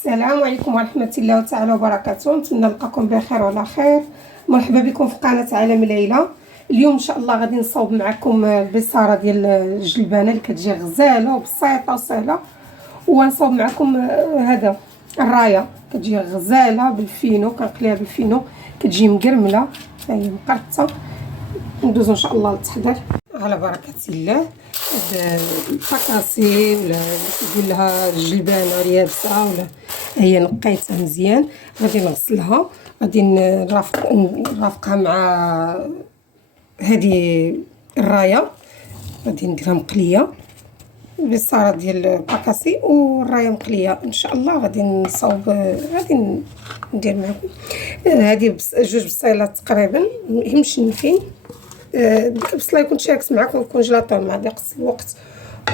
السلام عليكم ورحمة الله تعالى وبركاته. نتمنى نلقاكم بخير وعلى خير. مرحبا بكم في قناة عالم ليلى. اليوم ان شاء الله غادي نصاوب معكم البصاره ديال الجلبانه اللي كتجي غزاله وبسيطه وسهله، ونصاوب معكم هذا الرايه كتجي غزاله بالفينو، كنقليها بالفينو كتجي مقرمله، هي مقرطه. ندوزو ان شاء الله للتحضير على بركه الله. هاد الباكاسي ولا تقول لها الجلبانه اليابسه ولا هي نقيتها مزيان، غادي نغسلها، غادي نرافقها مع هذه الرايه، غادي نديرها مقليه بالصاره ديال الباكاسي والرايه مقليه ان شاء الله. غادي نصاوب، غادي ندير معكم هذه جوج بصيلات تقريبا مشنفين. ديك البصله كنت شاركت معكم في الكونجيلاتور مع ضيق الوقت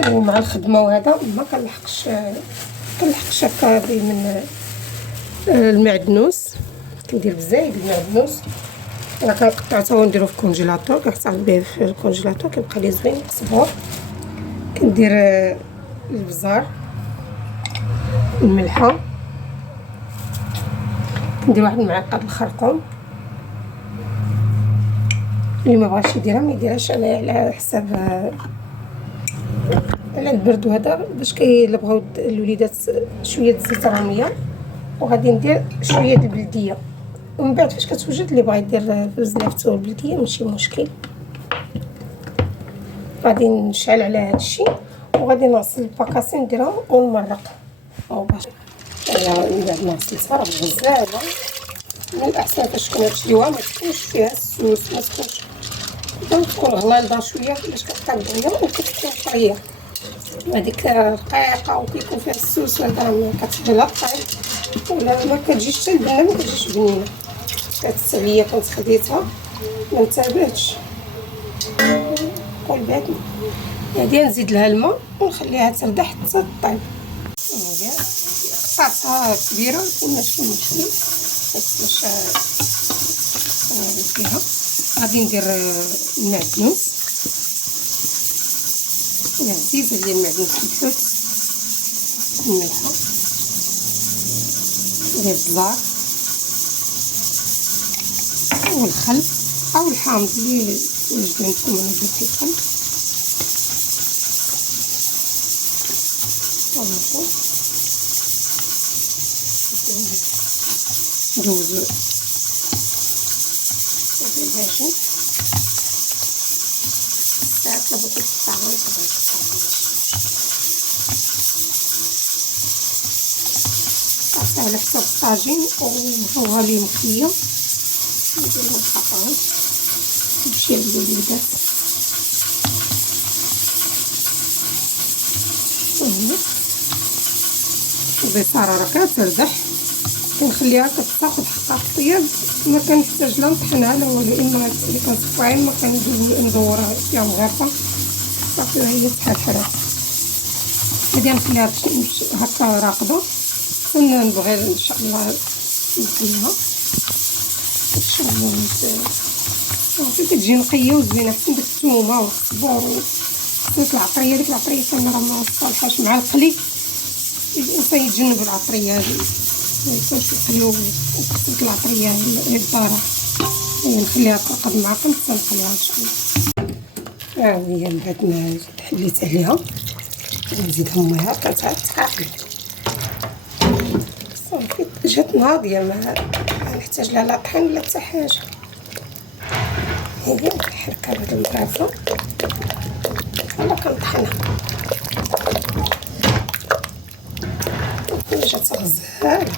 ومع الخدمه وهذا ما كنلحقش هكا من المعدنوس. كندير بزاف المعدنوس، انا كنقطع حتى هو نديرو في الكونجيلاتور، كنحتفظ به في الكونجيلاتور كيبقى لي زوين مقصبور. كندير البزار، الملحه، كندير واحد المعلقه الخرقوم. اللي ما بغاش يديرها ما يديرهاش، انا على حساب على البرد وهذا، باش الا بغاو الوليدات شويه الزيت الروميه. وغادي ندير شويه البلديه، ومن بعد فاش كتوجد اللي بغا يدير بزنافته البلديه ماشي مشكل. غادي نشعل على هذا الشيء وغادي نغسل الباكاسي نديرها ونمرق باش من بعد ما غسلتها راه غزاله. من الاحسن فاش كنا تشريوها ما تكونش فيها السوس، ما تكون غليظه شويه باش كتبقى دغيا وكتكون طريه. هذيك رقيقه وكيكون فيها السوس وهذا ما كتبدا طيب ولا ما كتجيش حتى البنه، ما كتجيش بنينه. كتساليه كنت خديتها ما انتبهتش قول بعدني. هادي نزيد لها الماء ونخليها تردح حتى طيب. قطعتها كبيره ماشي مشكل باش فيها. غادي ندير المعدنوس، العزيزه ديال المعدنوس بالحوت، الملحه ديال الزار والخل او الحامض اللي وجد عندكم. انا درت الخل ندوزو الدجاج ساعات لابد الطعام على حساب الطاجين وهو لي مخليه. نديرو الخطان تمشي للوليدات البصاره راه كتردح، كنخليها كتاخد حقها في الطياب، ما كنحتاج لا نطحنها لا والو. اما اللي كنصفاها ما كندورها فيها مغرفه صافي هي تحرحرات. غادي نخليها هكا راقده ونبغي ان شاء الله نخليها صافي كتجي نقيه وزوينه. حتى ديك الثومه والصبور وديك العطريه، ديك العطريه كامله راه ما صالحاش مع القلي. الانسان يتجنب العطريه هذه، ميكونش نخليو ديك العطريه الداره. هي نخليها ترقد معكم حتى نقليها ان شاء الله. ها هي من بعد ما حليت عليها نزيدها ميها كتعقل صافي جات ناضيه، ما نحتاج لها لا طحين ولا حتى حاجه. هي نحركها بهاد المغرفه ولا كنطحنها جات غزاله.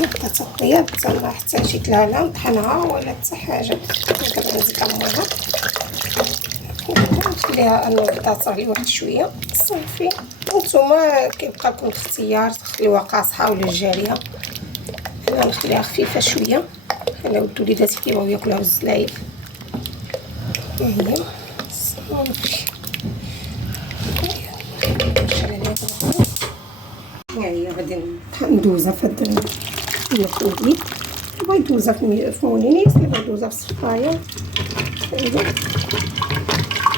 بقات الطياب حتى ما احتاجيت لها لا نطحنها ولا حتى حاجه. نقدر نزيد الماء نخليها انه بدا تغلي واحد شويه صافي. نتوما كيبقى لكم الاختيار، تخليوها قاصحه ولا جاريه. انا نخليها خفيفه شويه، انا ولد وليداتي كيبغيو ياكلوها بالزلايف. هي صافي هي غادي ندوزها في هاد المقلوبي. بغا يدوزها في مولينيس، اللي بغا يدوزها في الصفايه.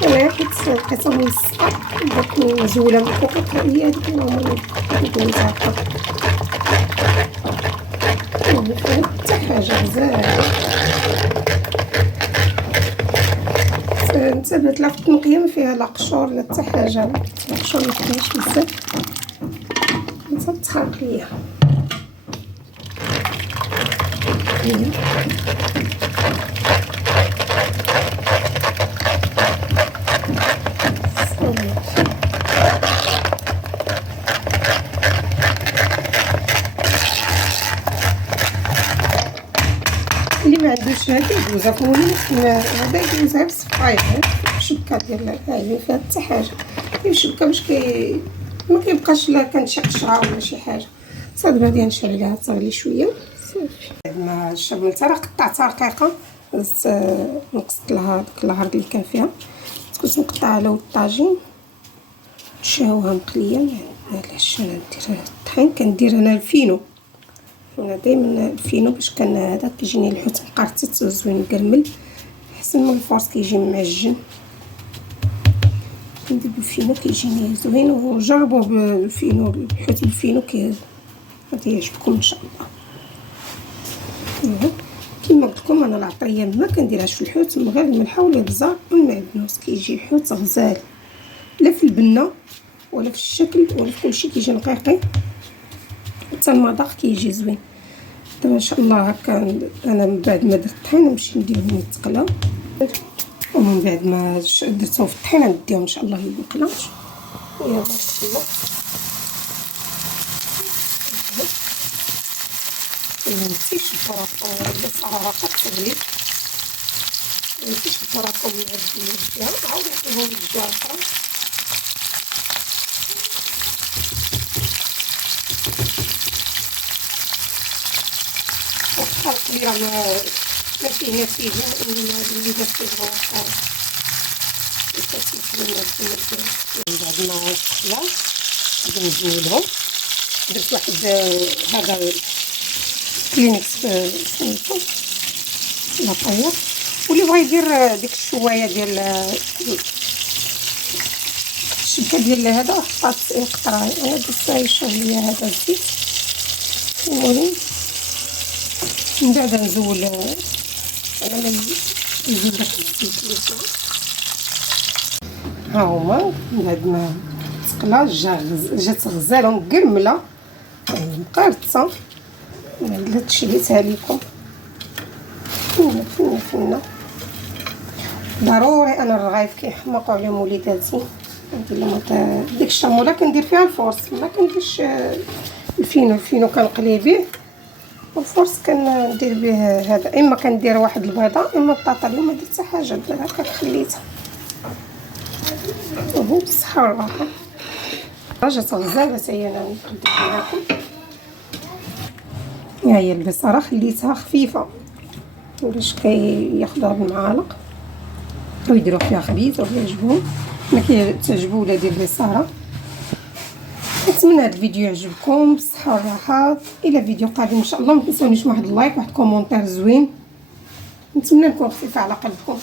انا حيت لقيتها ملصقه درت مزوله من الفوق، هي هذيك اللي هما ندوزها هكا حتى حاجه غزاله. نتبت لا في التنقيه ما فيها لا قشور لا حتى حاجه، القشور ما فيهاش بزاف تتخرق ليا. اللي ما عندوش هذا يدوزها في المهم، هذا يدوزها بالصفايح الشبكه ديال هذه ما فيها حتى حاجه، الشبكه باش ما كيبقاش لا كانت شي قشره ولا شي حاجه. صافي غادي نشعل عليها تغلي شويه صافي. بعد ما شبلتها راه قطعتها رقيقه، نقصت لها داك العرض اللي كان فيها، كنت نقطعها على ود الطاجين نشاوها مقليه. علاش انا ندير الطحين؟ كندير انا الفينو، انا دائما الفينو باش كان هذا كيجيني الحوت مقرطط وزوين مكرمل احسن من الفورس كيجي معجن. ندير بالفينو كيجيني زوين، وجربوا بالفينو الحوت بالفينو غادي يعجبكم ان شاء الله. كما قلت لكم انا العطريه ما كنديرهاش في الحوت، غير الملحه والابزار والمعدنوس كيجي الحوت غزال، لا في البنه ولا في الشكل ولا في كلشي كيجي نقيقي، حتى المذاق كيجي زوين. دابا ان شاء الله هكا انا من بعد ما درت الطحين نمشي نديرهم يتقلاو، ومن بعد ما درتهم في الطحين نديهم ان شاء الله للمقله. يا بارك الله. متنسيش الفراكم البصاره كتغلي، متنسيش الفراكم معديين فيها، عاود نعطيهم الجهه اخرى. الخلط اللي راه ما فيه نتيجه، انما اللي درت فيه هو الخلط كتسمح لنا الدنيا. من بعد ما غسلها غادي نزولهم. درت واحد هذا كلينكس سميتو لاطاير، واللي بغا يدير ديك الشوايه ديال الشبكه ديال هذا حطات قطره. انا درت يشرب ليا هذا الزيت، المهم من بعد نزول انا نزول داك الزيت اللي فيه. ها هما من بعد ما تقلا جات غزاله ومقرمله مقرطه. هاد شريتها لكم فينا ضروري. انا الرغايف كيحماقوا عليهم وليداتي، ندير لهم ديك الشاموله كندير فيها الفورس، ما كنديرش الفينو كنقلي به، والفورس كندير به هذا. اما كندير واحد البيضه اما البطاطا. اليوم ما درت حتى حاجه هكا خليتها وهو بالصحه والراحه. جات غزاله حتى هي انا نديرها لكم. ها هي البصاره خليتها خفيفه باش كياخذوها بالمعالق ويديروا فيها خبيز ويعجبهم. ما كيعجبوا ولادي البصاره. نتمنى هذا الفيديو يعجبكم بالصحه والراحه. الى فيديو قادم ان شاء الله. ما تنسونيش واحد اللايك واحد كومونتير زوين. نتمنى نكون خفيفه على قلبكم.